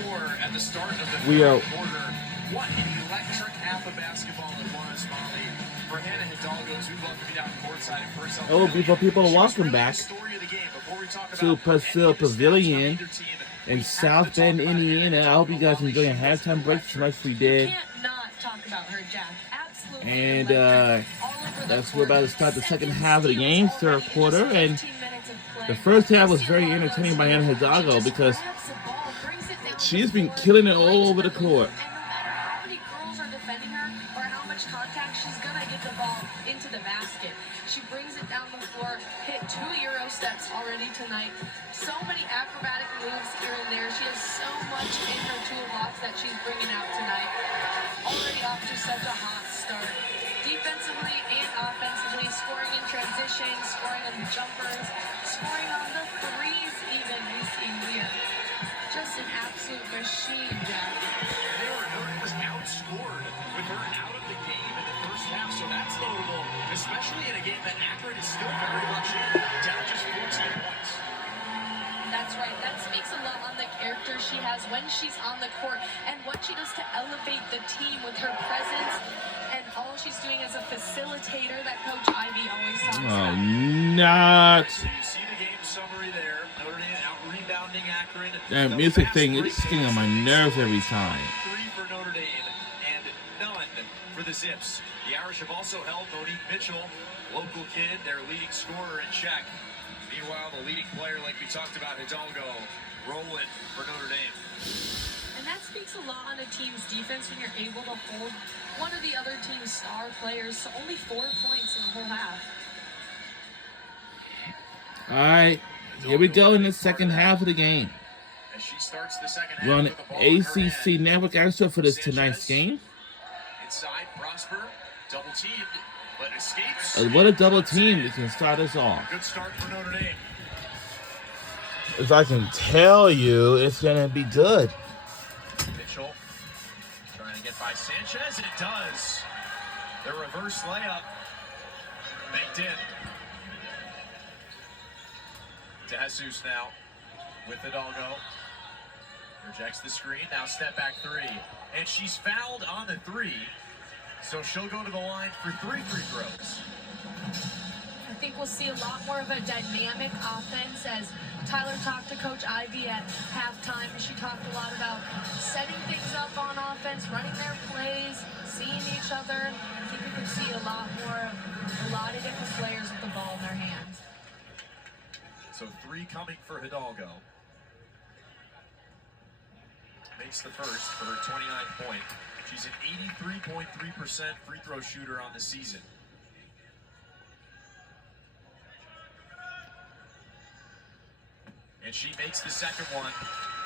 score at the start of the We are. third quarter. What an electric half of basketball it was, Molly. For Hannah Hidalgo, as we'd love to be down courtside in Purcell Oh, beautiful people, welcome back to Purcell Pavilion in South Bend, Indiana. I hope you guys enjoying halftime break as much as we did. You can't not talk about her, Jack. Absolutely. And that's we're about to start the second half of the game, third quarter. And the first half was very entertaining by Hannah Hidalgo because she's been killing it all over the court. And no matter how many girls are defending her or how much contact, she's gonna get the ball into the basket. She brings it down the floor, hit 2 Euro steps already tonight. So many acrobatic moves here and there. She has so much in her toolbox that she's bringing out tonight. Already off to such a hot start. Defensively and offensively, scoring in transition, scoring on the jumpers, scoring on the threes even we see here. Just an absolute machine, Jack. Miller was outscored with her out of the game in the first half, so that's notable, especially in a game that Akron is still very much in, down just 14 points. That's right. That speaks a lot on the character she has when she's on the court and what she does to elevate the team with her presence and all she's doing as a facilitator that Coach Ivy always talks about. Not. So you see the game summary there. Notre Dame out rebounding Akron. That music thing is getting on my nerves every time. 3 for Notre Dame and none for the Zips. The Irish have also held Monique Mitchell, local kid, their leading scorer, in check. Meanwhile, the leading player, like we talked about, Hidalgo, rolling for Notre Dame. And that speaks a lot on a team's defense when you're able to hold one of the other team's star players to only 4 points in the whole half. All right, here we go in the second half of the game. As she starts the second half We're on with the ball in her ACC hand. Network extra for this tonight's game. Inside, Prosper, double teamed, but escapes. What a double team that can start us off. Good start for Notre Dame. As I can tell you, it's going to be good. Mitchell trying to get by Sanchez, and it does. The reverse layup banked in. DeJesus now with Hidalgo. Rejects the screen, now step back three. And she's fouled on the three, so she'll go to the line for 3 free throws. I think we'll see a lot more of a dynamic offense as Tyler talked to Coach Ivy at halftime, and she talked a lot about setting things up on offense, running their plays, seeing each other. I think we could see a lot of different players with the ball in their hands. So 3 coming for Hidalgo. Makes the first for her 29 point. She's an 83.3% free throw shooter on the season. And she makes the second one.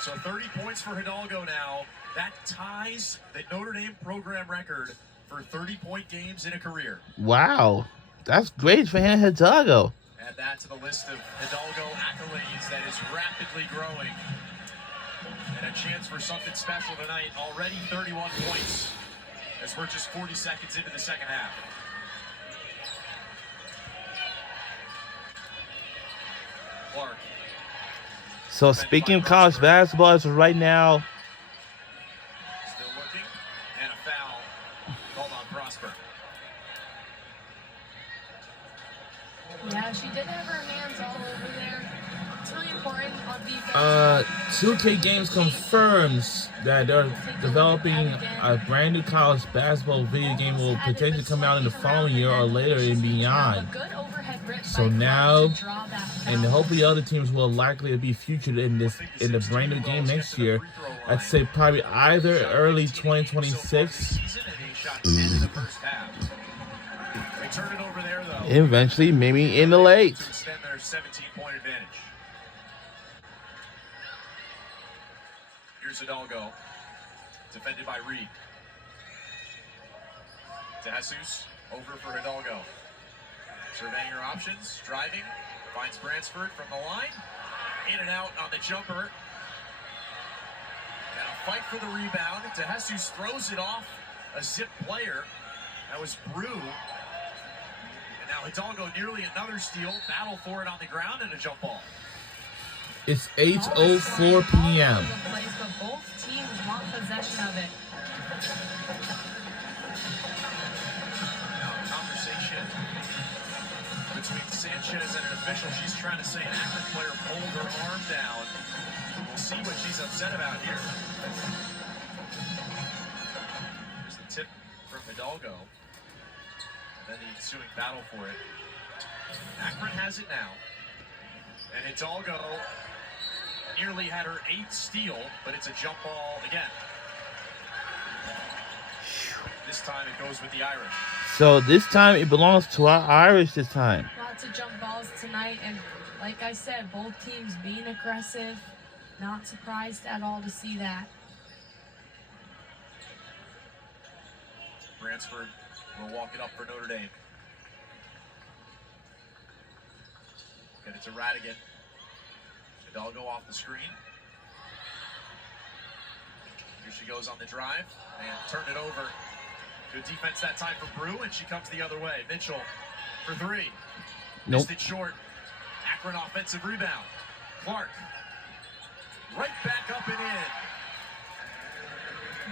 So 30 points for Hidalgo now. That ties the Notre Dame program record for 30-point games in a career. Wow, that's great for Hannah Hidalgo. Add that to the list of Hidalgo accolades that is rapidly growing. And a chance for something special tonight. Already 31 points as we're just 40 seconds into the second half. Clark. So speaking of college basketball, as of right now, Still looking. And a foul called on Prosper. Yeah, she did have her hands all over there. It's really important on defense. 2K Games confirms that they're developing a brand new college basketball video game will potentially come out in the following year or later and beyond. So now, and hopefully other teams will likely be featured in the brand new game next year. I'd say probably either early 2026. Eventually, maybe in the late. Extend their 17-point advantage. Here's Hidalgo, defended by Reed. DeJesus over for Hidalgo. Surveying her options, driving, finds Bransford from the line. In and out on the jumper. And a fight for the rebound. DeJesus throws it off a Zip player. That was Brew. And now Hidalgo nearly another steal. Battle for it on the ground and a jump ball. It's 8:04 p.m. But both teams want possession of it. Now, a conversation between Sanchez and an official. She's trying to say an Akron player pulled her arm down. We'll see what she's upset about here. Here's the tip from Hidalgo. And then the ensuing battle for it. Akron has it now. And Hidalgo nearly had her 8th steal, but it's a jump ball again. This time it goes with the Irish. So this time it belongs to our Irish this time. Lots of jump balls tonight, and like I said, both teams being aggressive. Not surprised at all to see that. Bransford will walk it up for Notre Dame. Get it to Radigan. Hidalgo off the screen. Here she goes on the drive and turned it over. Good defense that time for Brew, and she comes the other way. Mitchell for 3. Nope. Missed it short. Akron offensive rebound. Clark right back up and in.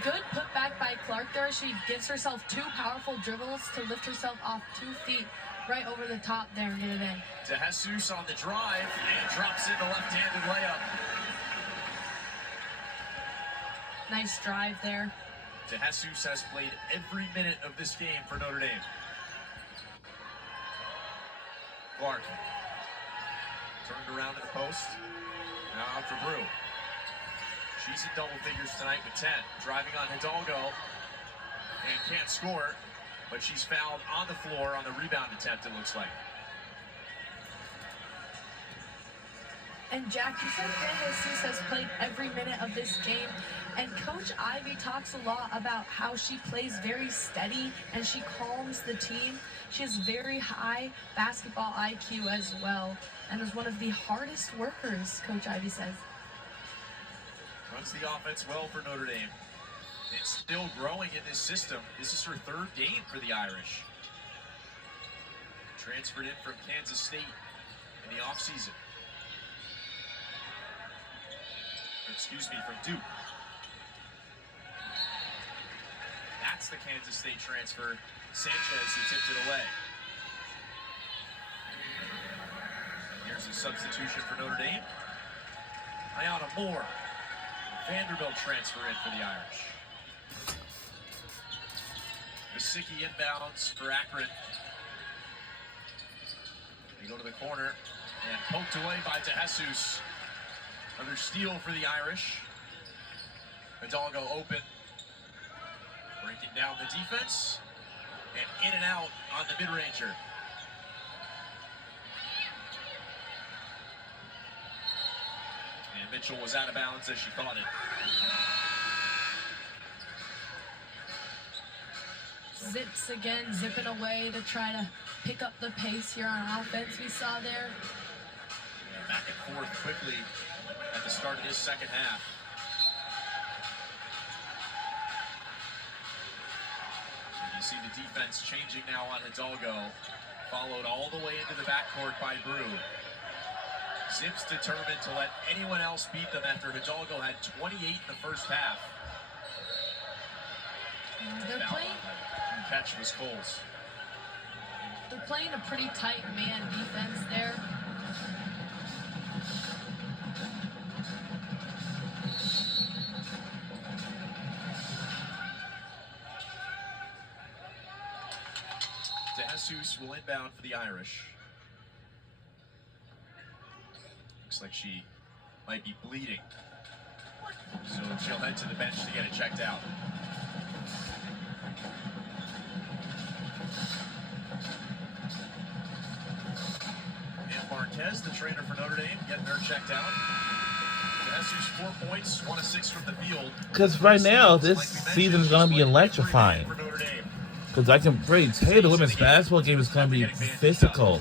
Good putback by Clark there. She gives herself 2 powerful dribbles to lift herself off 2 feet right over the top there and get it in. DeJesus on the drive and drops in the left-handed layup. Nice drive there. DeJesus has played every minute of this game for Notre Dame. Clark turned around to the post. Now out for Brew. She's in double figures tonight with 10. Driving on Hidalgo and can't score, but she's fouled on the floor on the rebound attempt, it looks like. And Jack, you said DeJesus has played every minute of this game, and Coach Ivey talks a lot about how she plays very steady and she calms the team. She has very high basketball IQ as well, and is one of the hardest workers, Coach Ivey says. Runs the offense well for Notre Dame. It's still growing in this system. This is her 3rd game for the Irish. Transferred in from Kansas State in the offseason. Excuse me, from Duke. That's the Kansas State transfer. Sanchez who tipped it away. Here's a substitution for Notre Dame. Ayana Moore. Vanderbilt transfer in for the Irish. Vasicki inbounds for Akron. They go to the corner and poked away by DeJesus. Another steal for the Irish. Hidalgo open. Breaking down the defense. And in and out on the mid-ranger. And Mitchell was out of bounds as she thought it. Zips again, zipping away to try to pick up the pace here on offense we saw there. Yeah, back and forth quickly at the start of this second half. And you see the defense changing now on Hidalgo. Followed all the way into the backcourt by Brew. Zips determined to let anyone else beat them after Hidalgo had 28 in the first half. They're playing. Catch was Coles. They're playing a pretty tight man defense there. DeJesus will inbound for the Irish. Looks like she might be bleeding. So she'll head to the bench to get it checked out. And Marquez, the trainer for Notre Dame, getting her checked out. DeJesus 4 points, 1 of 6 from the field. Because right now, this season is going to be electrifying. Because I can really tell you the women's basketball game is going to be physical.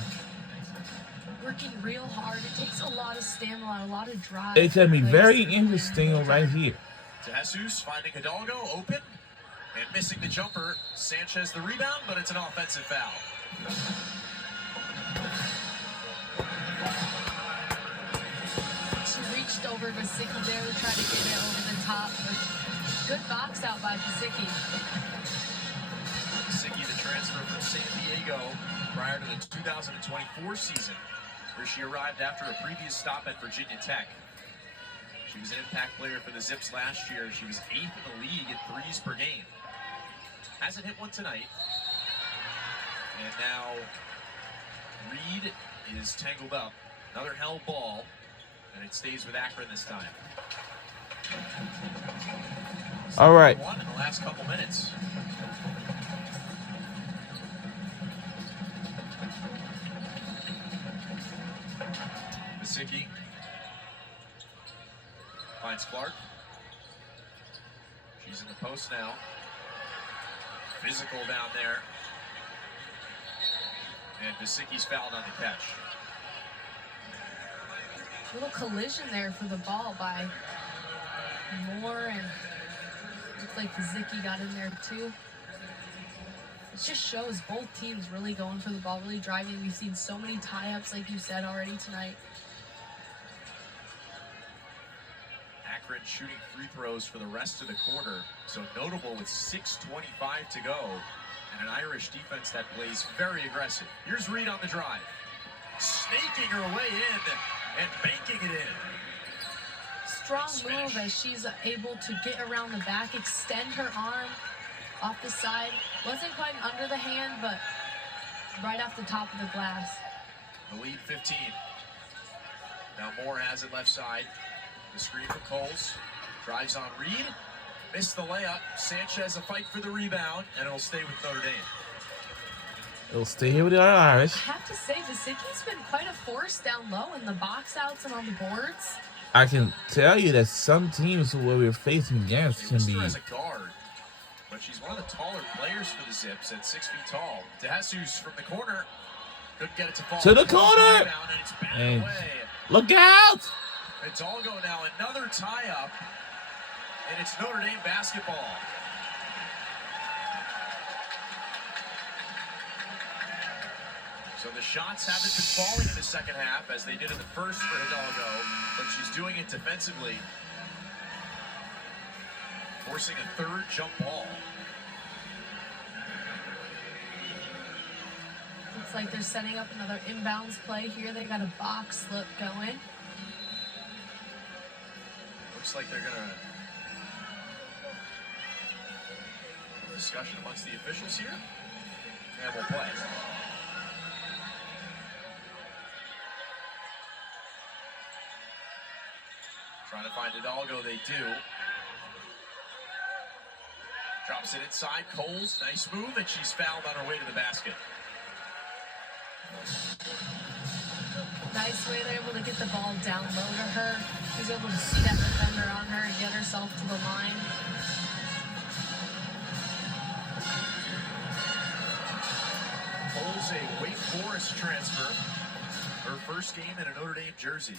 Working real hard. It takes a lot of stamina, a lot of drive. It's going to be very interesting right here. DeJesus finding Hidalgo open and missing the jumper. Sanchez the rebound, but it's an offensive foul. crossed over Vasicki there to try to get it over the top. But good box out by Vasicki. Vasicki, the transfer from San Diego prior to the 2024 season, where she arrived after a previous stop at Virginia Tech. She was an impact player for the Zips last year. She was 8th in the league in threes per game. Hasn't hit one tonight. And now Reed is tangled up. Another held ball, and it stays with Akron this time. All right. One in the last couple minutes. Vasicki finds Clark. She's in the post now. Physical down there. And Vasicki's fouled on the catch. Little collision there for the ball by Moore, and looks like Vasicki got in there too. It just shows both teams really going for the ball, really driving. We've seen so many tie-ups, like you said already tonight. Akron shooting free throws for the rest of the quarter. So notable with 6:25 to go. And an Irish defense that plays very aggressive. Here's Reed on the drive. Snaking her way in and banking it in. Strong move as she's able to get around the back, extend her arm off the side. Wasn't quite under the hand, but right off the top of the glass. The lead 15. Now Moore has it left side. The screen for Coles. Drives on Reed. Missed the layup. Sanchez a fight for the rebound, and it'll stay with Notre Dame. It'll stay here with the Irish. I have to say, Vasicki's been quite a force down low in the box outs and on the boards. I can tell you that some teams who we're facing against can be. As a guard, but she's one of the taller players for the Zips at 6 feet tall. DeJesus from the corner. Couldn't get it to fall. To the corner! And it's batted And away. look out! Hidalgo now another tie-up, and it's Notre Dame basketball. So the shots haven't been falling in the second half as they did in the first for Hidalgo, but she's doing it defensively, forcing a third jump ball. Looks like they're setting up another inbounds play here. They got a box slip going. Looks like they're gonna discussion amongst the officials here, and we'll play. Trying to find Hidalgo, they do. Drops it inside, Coles, nice move, and she's fouled on her way to the basket. Nice way they're able to get the ball down low to her. She's able to see that defender on her and get herself to the line. Coles, a Wake Forest transfer. Her first game in a Notre Dame jersey.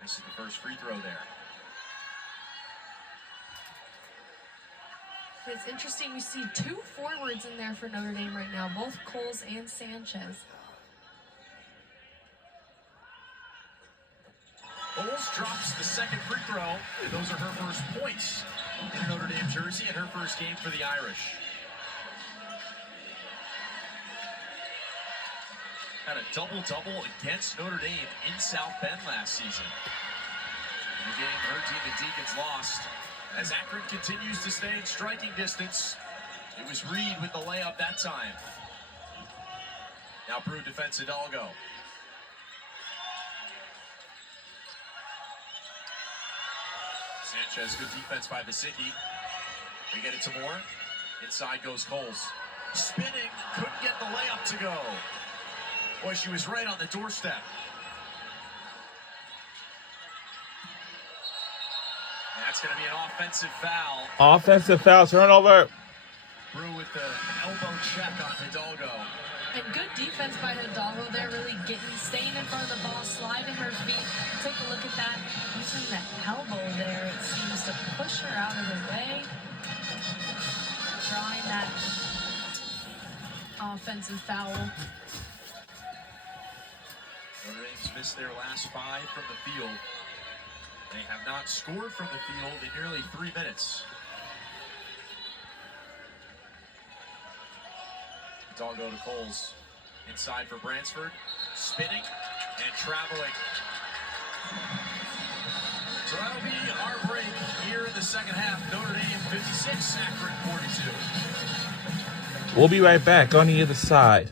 This is the first free throw there. It's interesting, we see two forwards in there for Notre Dame right now, both Coles and Sanchez. Coles drops the second free throw, and those are her first points in a Notre Dame jersey and her first game for the Irish. Had a double-double against Notre Dame in South Bend last season. In the game her team, the Deacons, lost. As Akron continues to stay in striking distance, it was Reed with the layup that time. Now Brew defends Hidalgo. Sanchez, good defense by Vasicki. They get it to Moore. Inside goes Coles. Spinning, couldn't get the layup to go. Boy, she was right on the doorstep. That's going to be an offensive foul. Offensive foul, turnover. Brew with the elbow check on Hidalgo. And good defense by Hidalgo there, really staying in front of the ball, sliding her feet. Take a look at that. Using that elbow there, it seems to push her out of the way. Drawing that offensive foul. Notre Dame's missed their last 5 from the field. They have not scored from the field in nearly 3 minutes. It's all go to Coles. Inside for Bransford. Spinning and traveling. So that'll be our break here in the second half. Notre Dame 56, Akron 42. We'll be right back on the other side.